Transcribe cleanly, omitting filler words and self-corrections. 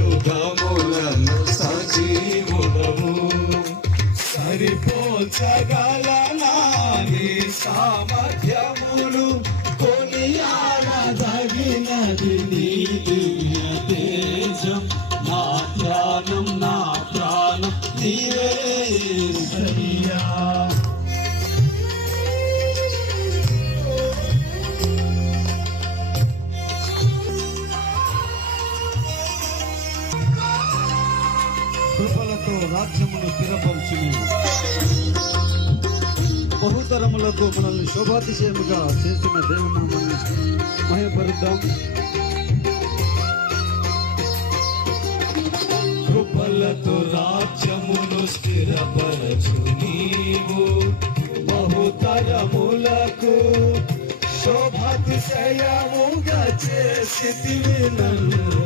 సర్వయుగములను సజీవుడము సరిపోచగలనా నీ సామర్థ్యములు కొనియాడదగినది నీ దివ్య తేజం నా ప్రాణం నీవే యేసయ్యా కృపలతో రాజ్యమును స్థిరపరచును బహుతరములకు మనల్ని శోభాతిశయముగా చేసిన దేవునామాన్ని మహిమపరుద్దాం. కృపలతో రాజ్యమును స్థిరపరచు నీవు బహుతరములకు శోభాతిశయముగా చేసితివి నన్ను